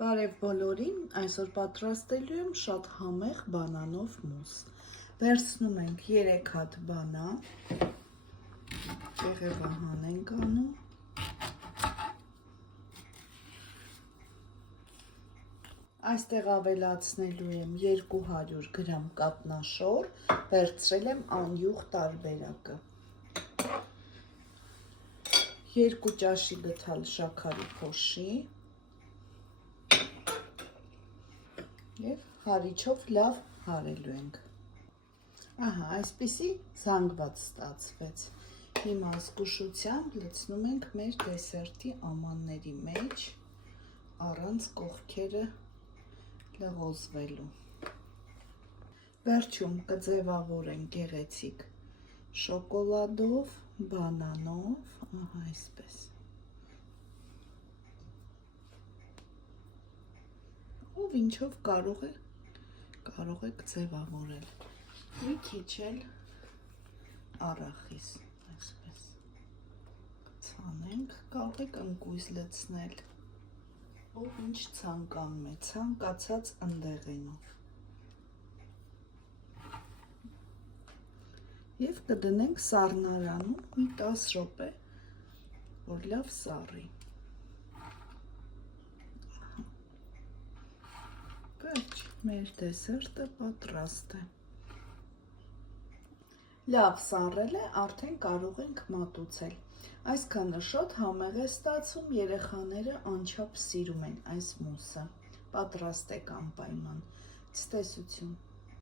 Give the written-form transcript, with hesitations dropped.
Բարև բոլորին, այսօր պատրաստելու եմ շատ համեղ բանանով մուս։ Վերցնում ենք 3 հատ բանան, եղևահան ենք անում, այստեղ ավելացնելու եմ 200 գրամ կատնաշոր, վերցրել եմ անյուղ տարբերակը, 2 ճաշի գթալ շաքարի փոշի և հարիչով լավ հարելու ենք։ Ահա, այսպիսի զանգված ստացվեց։ Հիմա զգուշությամբ լցնում ենք մեր դեսերտի ամանների մեջ, առանց կողքերը լղոզվելու։ Վերջում կձևավորենք գեղեցիկ շոկոլադով, բանանով, ահա այսպես։ Ով ինչով կարող եք ձևավորել։ Մի քիչ էլ արախիս, այսպես։ Ցանենք, կարող եք ընկույզ լցնել, ով ինչ ցանկանում է, ցանկացած ընդեղենով։ Եվ կդնենք սառնարանում մի 10 րոպե, որ լավ սառի։ Վերջ, մեր դեսերտը պատրաստ է։ Լավ սառել է, արդեն կարող ենք մատուցել։ Այսքանը շատ համեղ է ստացվում, երեխաները անչափ սիրում են այս մուսը։ Պատրաստ եք անպայման։ Ցտեսություն։